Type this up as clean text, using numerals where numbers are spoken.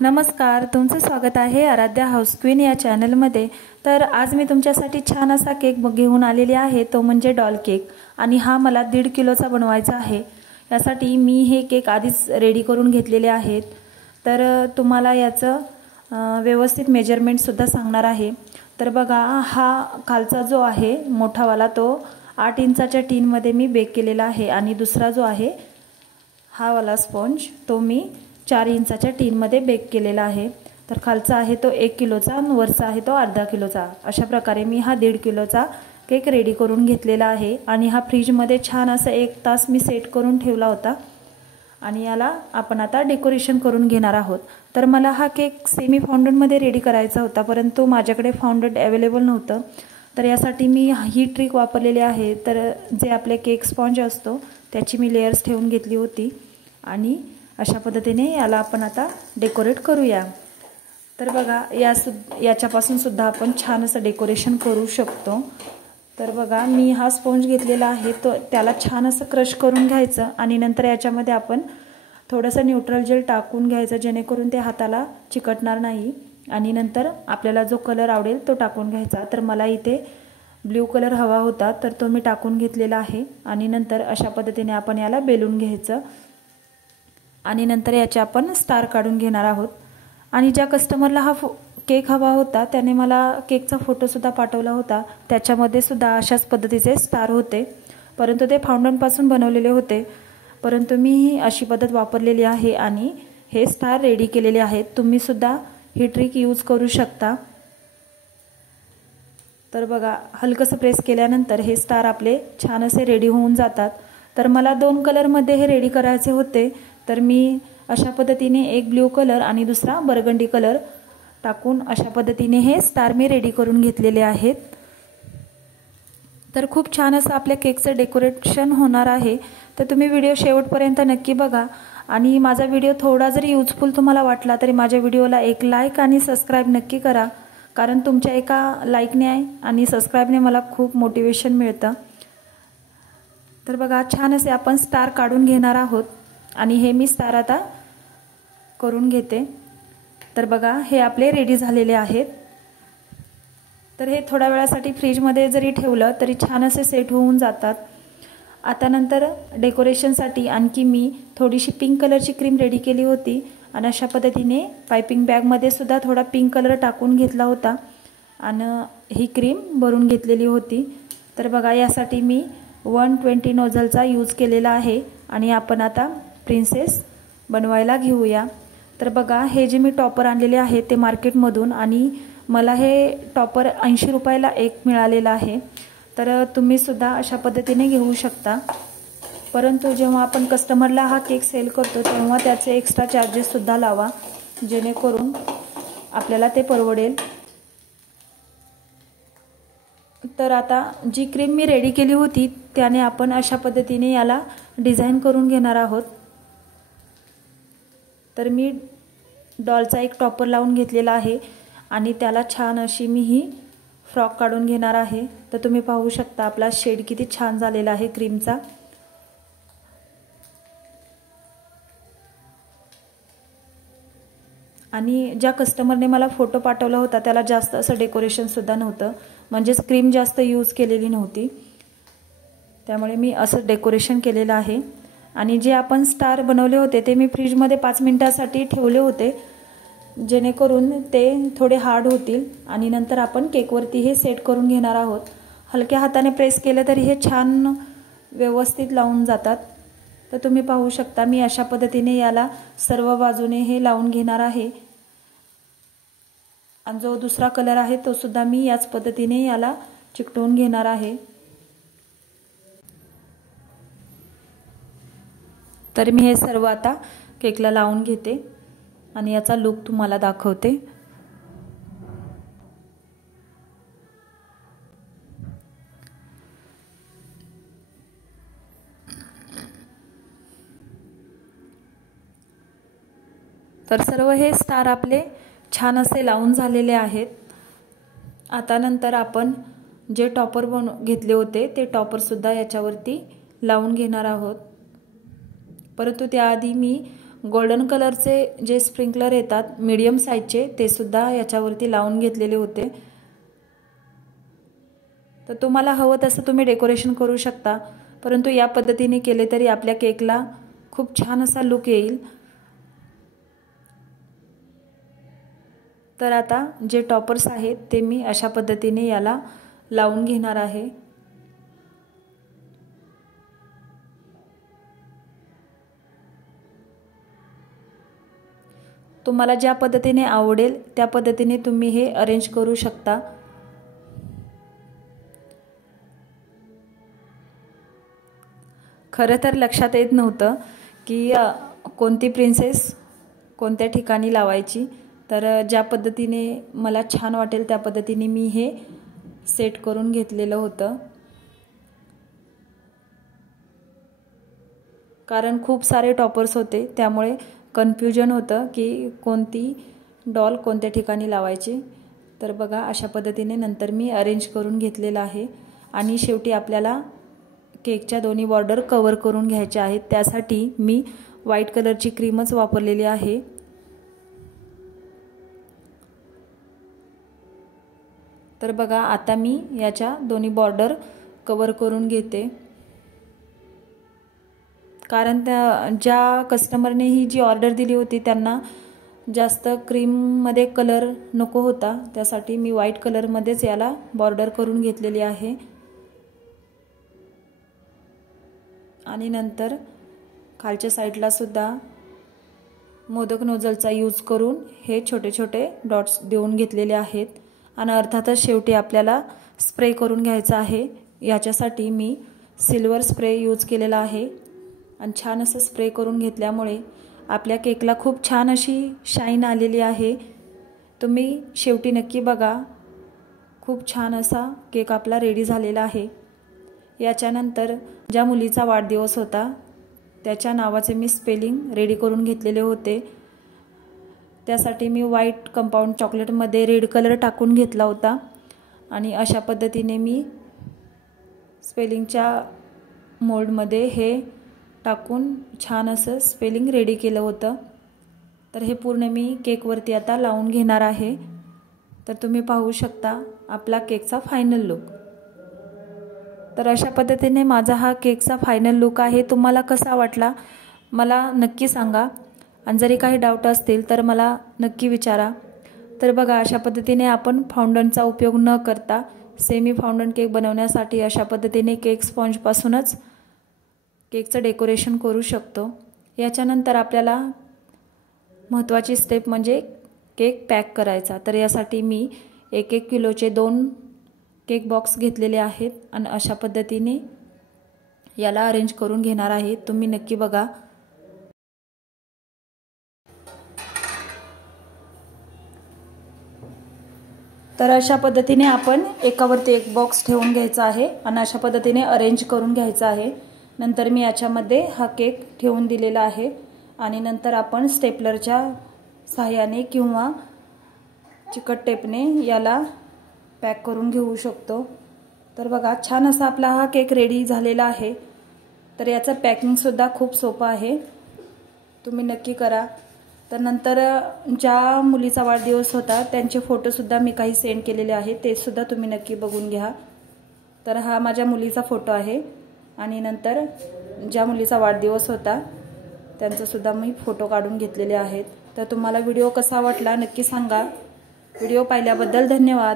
नमस्कार, तुमचं स्वागत आहे आराध्या हाऊस क्वीन या चॅनलमध्ये। तर आज मी तुमच्यासाठी छान असा केक घेऊन आलेली आहे, तो म्हणजे डॉल केक। आणि हा मला 1.5 किलोचा बनवायचा आहे। यासाठी मी हे केक आधीच रेडी करून घेतलेले आहेत। तर तुम्हाला याचं व्यवस्थित मेजरमेंट सुद्धा सांगणार आहे। तर बघा, हा खालचा जो आहे मोठावाला तो 8 इंचाच्या टीनमध्ये मी बेक केलेला आहे आणि दुसरा जो आहे हा वाला स्पॉन्ज तो मी 4 इंचाच्या टीनमध्ये बेक केलेला आहे। तर खालचा आहे तो 1 किलोचा आणि वरचा आहे तो अर्धा किलोचा। अशा प्रकारे मी हा 1.5 किलोचा केक रेडी करून घेतलेला आहे। आणि हा फ्रीजमध्ये छान असं 1 तास मी सेट करून ठेवला होता। आणि याला आपण आता डेकोरेशन करून घेणार आहोत। तर मला हा केक सेमी फाउंडंटमध्ये रेडी करायचा होता, परंतु माझ्याकडे फाउंडंट अवेलेबल नव्हतं। तर यासाठी मी ही ट्रिक वापरलेली आहे। तर जे आपले केक स्पॉन्ज असतो त्याची मी लेयर्स ठेवून घेतली होती आणि अशा पद्धतीने याला आपण आता डेकोरेट करूया। तर बघा, याच्यापासून सुद्धा आपण छान असं डेकोरेशन करू शकतो। तर बघा, मी हा स्पॉन्ज घेतलेला आहे, तो त्याला छान असं क्रश करून घ्यायचं आणि नंतर याच्यामध्ये आपण थोडंसं न्यूट्रल जेल टाकून घ्यायचं, जेणेकरून ते हाताला चिकटणार नाही। आणि नंतर आपल्याला जो कलर आवडेल तो टाकून घ्यायचा। तर मला इथे ब्ल्यू कलर हवा होता, तर तो मी टाकून घेतलेला आहे। आणि नंतर अशा पद्धतीने आपण याला बेलून घ्यायचं आणि नंतर याचे आपण स्टार काढून घेणार आहोत। आणि ज्या कस्टमरला हा केक हवा होता त्याने मला केकचा फोटो सुद्धा पाठवला होता, त्याच्यामध्ये सुद्धा अशाच पद्धतीचे स्टार होते, परंतु ते फाउंडंटपासून बनवलेले होते। परंतु मी अशी पद्धत वापरलेली आहे आणि हे स्टार रेडी केलेले आहेत। तुम्ही सुद्धा ही ट्रिक यूज करू शकता। तर बघा, हलकसं प्रेस केल्यानंतर हे स्टार आपले छान असे रेडी होऊन जातात। तर मला 2 कलरमध्ये हे रेडी करायचे होते, तर मी अशा पद्धतीने एक ब्ल्यू कलर आणि दुसरा बर्गंडी कलर टाकून अशा पद्धतीने हे स्टार मी रेडी करून घेतलेले आहेत। तर खूप छान असं आपल्या केकचं डेकोरेशन होणार आहे। तर तुम्ही व्हिडिओ शेवटपर्यंत नक्की बघा। आणि माझा व्हिडिओ थोडा जरी यूजफुल तुम्हाला वाटला तरी माझ्या व्हिडिओला एक लाईक आणि सबस्क्राईब नक्की करा, कारण तुमच्या एका लाईकने आणि सबस्क्राईबने मला खूप मोटिवेशन मिळतं। तर बघा, छान असे आपण स्टार काढून घेणार आहोत आणि हे मी स्टार आता करून घेते। तर बघा, हे आपले रेडी झालेले आहेत। तर हे थोड्या वेळासाठी फ्रीजमध्ये जरी ठेवलं तरी छान असे सेट होऊन जातात। आता नंतर डेकोरेशनसाठी आणखी मी थोडीशी पिंक कलरची क्रीम रेडी केली होती आणि अशा पद्धतीने पाइपिंग बॅगमध्ये सुद्धा थोडा पिंक कलर टाकून घेतला होता आणि ही क्रीम भरून घेतलेली होती। तर बघा, यासाठी मी 120 नोझलचा यूज केलेला आहे आणि आपण आता प्रिन्सेस बनवायला घेऊया। तर बघा, हे जे मी टॉपर आणलेले आहे ते मार्केटमधून, आणि मला हे टॉपर 80 रुपयाला एक मिळालेला आहे। तर तुम्ही सुद्धा अशा पद्धतीने घेऊ शकता, परंतु जेव्हा आपण कस्टमरला हा केक सेल करतो तेव्हा त्याचे एक्स्ट्रा चार्जेस सुद्धा लावा, जेणेकरून आपल्याला ते परवडेल। तर आता जी क्रीम मी रेडी केली होती त्याने आपण अशा पद्धतीने याला डिझाइन करून घेणार आहोत। तर मी डॉलचा एक टॉपर लावून घेतलेला आहे आणि त्याला छान अशी मी ही फ्रॉक काढून घेणार आहे। तर तुम्ही पाहू शकता आपला शेड किती छान झालेला आहे क्रीमचा। आणि ज्या कस्टमरने मला फोटो पाठवला होता त्याला जास्त असं डेकोरेशन सुद्धा नव्हतं, म्हणजेच क्रीम जास्त यूज केलेली नव्हती, त्यामुळे मी असं डेकोरेशन केलेलं आहे। आणि जे आपण स्टार बनवले होते ते मी फ्रीजमध्ये 5 मिनिटांसाठी ठेवले होते, जेणेकरून ते थोडे हार्ड होतील आणि नंतर आपण केकवरती हे सेट करून घेणार आहोत। हलक्या हाताने प्रेस केले तरी हे छान व्यवस्थित लावून जातात। तर तुम्ही पाहू शकता मी अशा पद्धतीने याला सर्व बाजूने हे लावून घेणार आहे। आणि जो दुसरा कलर आहे तो सुद्धा मी याच पद्धतीने याला चिकटवून घेणार आहे। तर मी हे सर्व आता केकला लावून घेते आणि याचा लुक तुम्हाला दाखवते। तर सर्व हे स्टार आपले छान असे लावून झालेले आहेत। आता नंतर आपण जे टॉपर घेतले होते ते टॉपर सुद्धा याच्यावरती लावून घेणार आहोत, परंतु त्याआधी मी गोल्डन कलरचे जे स्प्रिंकलर येतात मीडियम साईजचे ते सुद्धा याच्यावरती लावून घेतलेले होते। तर तुम्हाला हवं तसं तुम्ही डेकोरेशन करू शकता, परंतु या पद्धतीने केले तरी आपल्या केकला खूप छान असा लुक येईल। तर आता जे टॉपर्स आहेत ते मी अशा पद्धतीने याला लावून घेणार आहे। तुम्हाला ज्या पद्धतीने आवडेल त्या पद्धतीने तुम्ही हे अरेंज करू शकता। खरं तर लक्षात येत नव्हतं की कोणती प्रिन्सेस कोणत्या ठिकाणी लावायची, तर ज्या पद्धतीने मला छान वाटेल त्या पद्धतीने मी हे सेट करून घेतलेलं होतं। कारण खूप सारे टॉपर्स होते त्यामुळे कन्फ्युजन होतं की कोणती डॉल कोणत्या ठिकाणी लावायची। तर बघा अशा पद्धतीने नंतर मी अरेंज करून घेतलेलं आहे आणि शेवटी आपल्याला केकच्या दोन्ही बॉर्डर कव्हर करून घ्यायच्या आहेत। त्यासाठी मी व्हाईट कलरची क्रीमच वापरलेली आहे। तर बघा आता मी याच्या दोन्ही बॉर्डर कव्हर करून घेते, कारण ज्या कस्टमरने ही जी ऑर्डर दिली होती त्यांना जास्त क्रीममध्ये कलर नको होता, त्यासाठी मी व्हाईट कलरमध्येच याला बॉर्डर करून घेतलेली आहे। आणि नंतर खालच्या साईडला सुद्धा मोदक नोझलचा यूज करून हे छोटे छोटे डॉट्स देऊन घेतलेले आहेत। आणि अर्थातच शेवटी आपल्याला स्प्रे करून घ्यायचा आहे। याच्यासाठी मी सिल्वर स्प्रे यूज केलेला आहे आणि छान असं स्प्रे करून घेतल्यामुळे आपल्या केकला खूप छान अशी शाईन आलेली आहे। तुम्ही शेवटी नक्की बघा, खूप छान असा केक आपला रेडी झालेला आहे। याच्यानंतर ज्या मुलीचा वाढदिवस होता त्याच्या नावाचे मी स्पेलिंग रेडी करून घेतलेले होते। त्यासाठी मी व्हाईट कंपाऊंड चॉकलेटमध्ये रेड कलर टाकून घेतला होता आणि अशा पद्धतीने मी स्पेलिंगच्या मोल्डमध्ये हे टाकून छान असं स्पेलिंग रेडी केलं होतं। तर हे पूर्ण मी केकवरती आता लावून घेणार आहे। तर तुम्ही पाहू शकता आपला केकचा फायनल लुक। तर अशा पद्धतीने माझा हा केकचा फायनल लुक आहे। तुम्हाला कसा वाटला मला नक्की सांगा, आणि जरी काही डाऊट असतील तर मला नक्की विचारा। तर बघा अशा पद्धतीने आपण फाउंडंटचा उपयोग न करता सेमी फाउंडंट केक बनवण्यासाठी अशा पद्धतीने केक स्पॉन्जपासूनच केकचं डेकोरेशन करू शकतो। याच्यानंतर आपल्याला महत्त्वाची स्टेप म्हणजे केक पॅक करायचा। तर यासाठी मी 1-1 किलोचे 2 केक बॉक्स घेतलेले आहेत आणि अशा पद्धतीने याला अरेंज करून घेणार आहे। तुम्ही नक्की बघा। तर अशा पद्धतीने आपण एकावरती एक बॉक्स ठेवून घ्यायचा आहे आणि अशा पद्धतीने अरेंज करून घ्यायचा आहे। नंतर मी याच्यामध्ये हा केक ठेवून दिलेला आहे आणि नंतर आपण स्टेपलरच्या सहाय्याने किंवा चिकट टेपने याला पॅक करून घेऊ शकतो। तर बघा छान असा आपला हा केक रेडी झालेला आहे। तर याचं पॅकिंग सुद्धा खूप सोपं आहे, तुम्ही नक्की करा। तर नंतर ज्या मुलीचा वाढदिवस होता त्यांचे फोटो सुद्धा मी काही सेंड केलेले आहेत, ते सुद्धा तुम्ही नक्की बघून घ्या। तर हा माझ्या मुलीचा फोटो आहे आणि नंतर ज्या मुलीचा वाढदिवस होता त्यांचा सुद्धा मी फोटो काढून घेतलेले आहेत। तर तुम्हाला व्हिडिओ कसा वाटला नक्की सांगा। व्हिडिओ पाहिल्याबद्दल धन्यवाद।